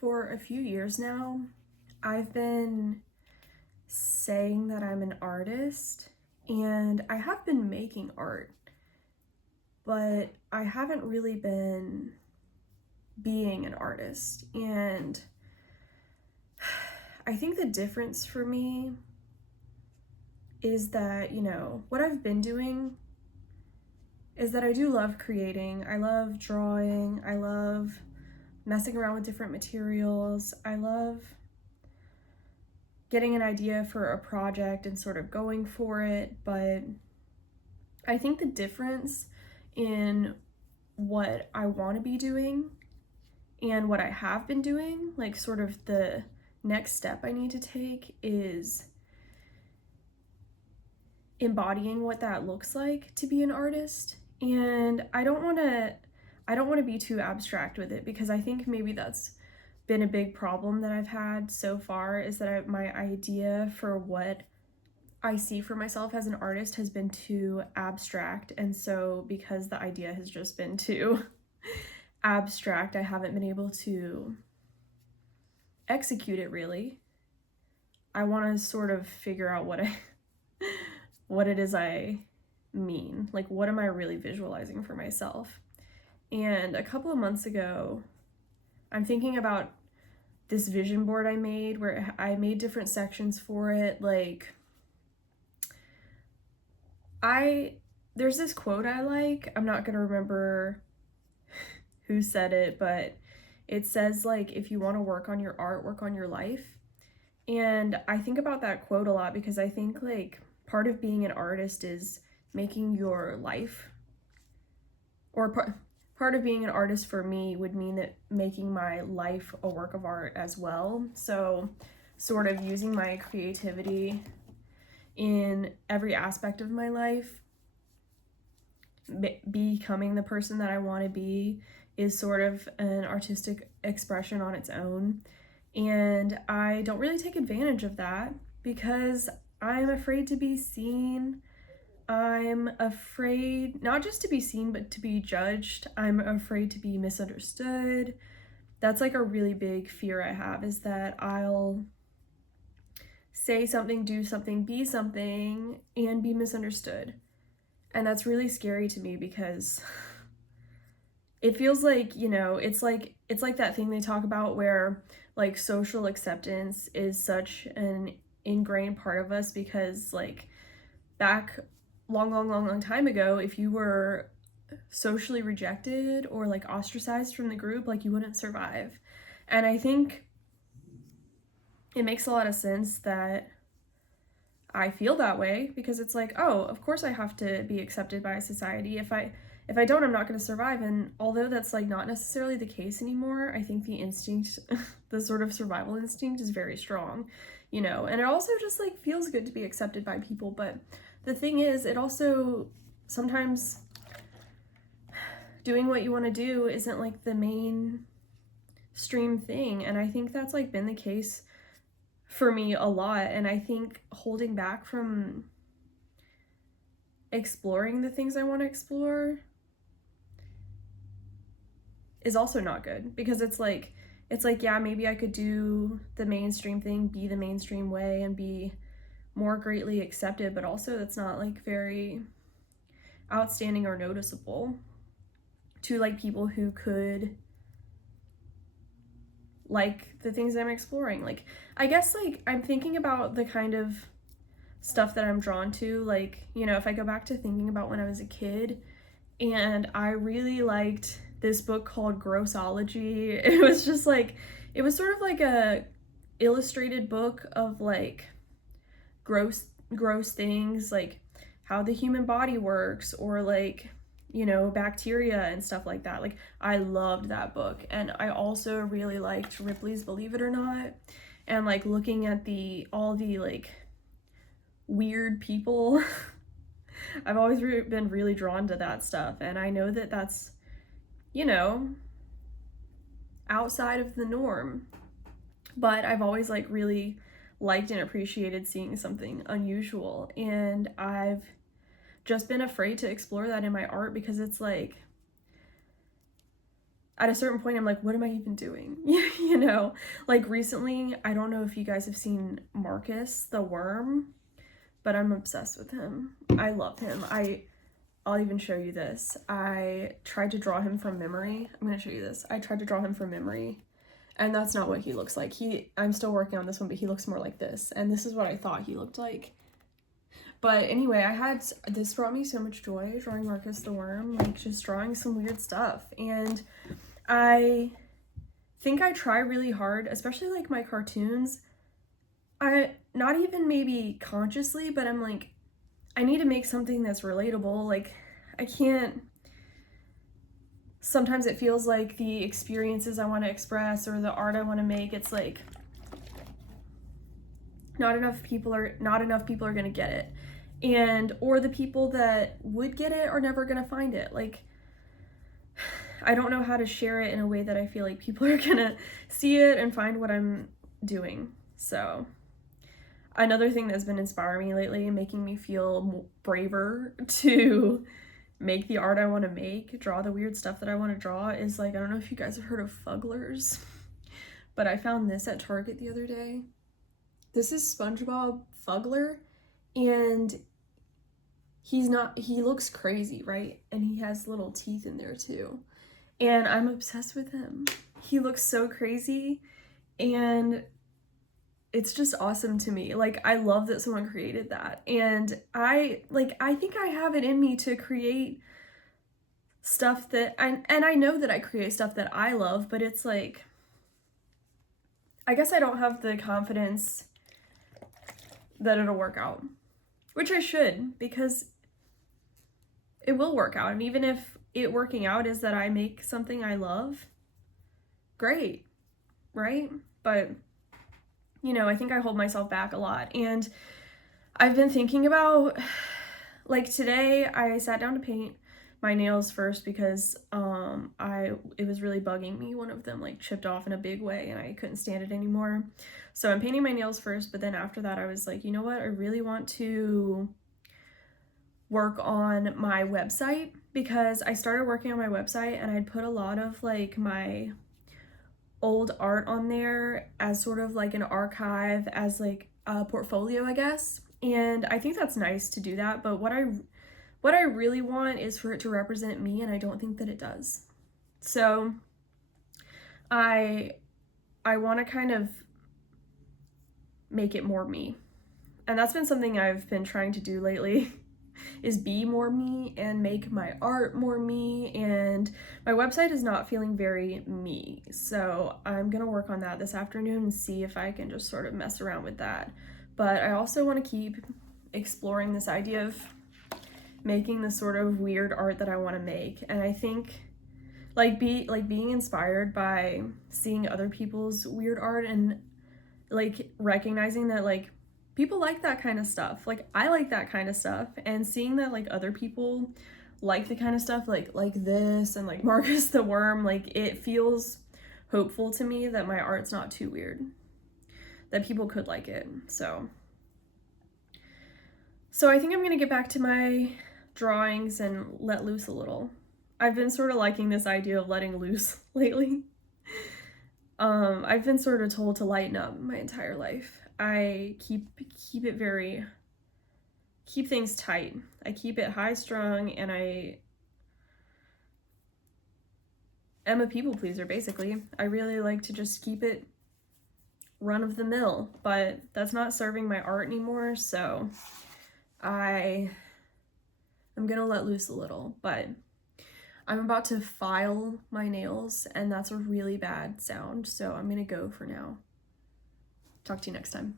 For a few years now, I've been saying that I'm an artist, and I have been making art, but I haven't really been being an artist. And I think the difference for me is that, what I've been doing is that I do love creating. I love drawing. I love messing around with different materials. I love getting an idea for a project and sort of going for it. But I think the difference in what I want to be doing and what I have been doing, like sort of the next step I need to take, is embodying what that looks like to be an artist. And I don't want to be too abstract with it, because I think maybe that's been a big problem that I've had so far, is that my idea for what I see for myself as an artist has been too abstract. And so because the idea has just been too abstract, I haven't been able to execute it really. I want to sort of figure out what it is I mean. Like, what am I really visualizing for myself? And a couple of months ago, I'm thinking about this vision board I made, where I made different sections for it. Like, there's this quote I like. I'm not gonna remember who said it, but it says, like, if you want to work on your art, work on your life. And I think about that quote a lot, because I think, like, part of being an artist is making your life, or part of being an artist for me would mean that making my life a work of art as well. So sort of using my creativity in every aspect of my life, becoming the person that I want to be, is sort of an artistic expression on its own. And I don't really take advantage of that because I'm afraid to be seen. I'm afraid not just to be seen, but to be judged. I'm afraid to be misunderstood. That's like a really big fear I have, is that I'll say something, do something, be something, and be misunderstood. And that's really scary to me, because it feels like, it's like that thing they talk about where, like, social acceptance is such an ingrained part of us, because, like, back long time ago, if you were socially rejected or, like, ostracized from the group, like, you wouldn't survive. And I think it makes a lot of sense that I feel that way, because it's like, oh, of course I have to be accepted by society. If I don't, I'm not going to survive. And although that's, like, not necessarily the case anymore, I think the instinct, the sort of survival instinct, is very strong, and it also just, like, feels good to be accepted by people. But the thing is, it also sometimes, doing what you want to do isn't, like, the mainstream thing. And I think that's, like, been the case for me a lot. And I think holding back from exploring the things I want to explore is also not good, because it's like, yeah, maybe I could do the mainstream thing, be the mainstream way, and be more greatly accepted, but also that's not, like, very outstanding or noticeable to, like, people who could like the things I'm exploring. Like, I guess, like, I'm thinking about the kind of stuff that I'm drawn to. Like, if I go back to thinking about when I was a kid, and I really liked this book called Grossology. It was just like, it was sort of like a illustrated book of, like, gross things, like how the human body works, or, like, bacteria and stuff like that. Like, I loved that book. And I also really liked Ripley's Believe It or Not, and, like, looking at all the like weird people. I've always been really drawn to that stuff, and I know that that's, outside of the norm, but I've always, like, really liked and appreciated seeing something unusual. And I've just been afraid to explore that in my art, because it's like, at a certain point I'm like, what am I even doing? You know, like recently, I don't know if you guys have seen Marcus the worm, but I'm obsessed with him. I love him. I'll even show you this. I tried to draw him from memory. I'm gonna show you this. I tried to draw him from memory, and that's not what he looks like. I'm still working on this one, but he looks more like this, and this is what I thought he looked like. But anyway, this brought me so much joy, drawing Marcus the worm, like just drawing some weird stuff. And I think I try really hard, especially like my cartoons. Not even maybe consciously, but I'm like, I need to make something that's relatable. Like, I can't, sometimes it feels like the experiences I want to express or the art I want to make, it's like not enough people are going to get it. And or the people that would get it are never going to find it. Like, I don't know how to share it in a way that I feel like people are going to see it and find what I'm doing. So another thing that's been inspiring me lately and making me feel braver to make the art I want to make, draw the weird stuff that I want to draw, is like, I don't know if you guys have heard of fugglers, but I found this at Target the other day. This is SpongeBob Fuggler, and he looks crazy, right? And he has little teeth in there too. And I'm obsessed with him. He looks so crazy, and it's just awesome to me. Like, I love that someone created that. And I think I have it in me to create stuff that I know that I create stuff that I love, but it's like, I guess I don't have the confidence that it'll work out, which I should, because it will work out. And even if it working out is that I make something I love, great, right? But you know, I think I hold myself back a lot. And I've been thinking about, like, today I sat down to paint my nails first because it was really bugging me. One of them like chipped off in a big way and I couldn't stand it anymore. So I'm painting my nails first, but then after that I was like, you know what? I really want to work on my website, because I started working on my website and I'd put a lot of like my old art on there as sort of like an archive, as like a portfolio, I guess. And I think that's nice to do that, but what I really want is for it to represent me, and I don't think that it does. So I want to kind of make it more me. And that's been something I've been trying to do lately is be more me and make my art more me, and my website is not feeling very me. So I'm gonna work on that this afternoon and see if I can just sort of mess around with that. But I also want to keep exploring this idea of making the sort of weird art that I want to make. And I think being inspired by seeing other people's weird art and like recognizing that like people like that kind of stuff. Like, I like that kind of stuff, and seeing that like other people like the kind of stuff like this and like Marcus the Worm, like it feels hopeful to me that my art's not too weird, that people could like it. So I think I'm gonna get back to my drawings and let loose a little. I've been sort of liking this idea of letting loose lately. I've been sort of told to lighten up my entire life. I keep things tight. I keep it high strung, and I am a people pleaser, basically. I really like to just keep it run of the mill, but that's not serving my art anymore, so I'm gonna let loose a little. But I'm about to file my nails, and that's a really bad sound, so I'm gonna go for now. Talk to you next time.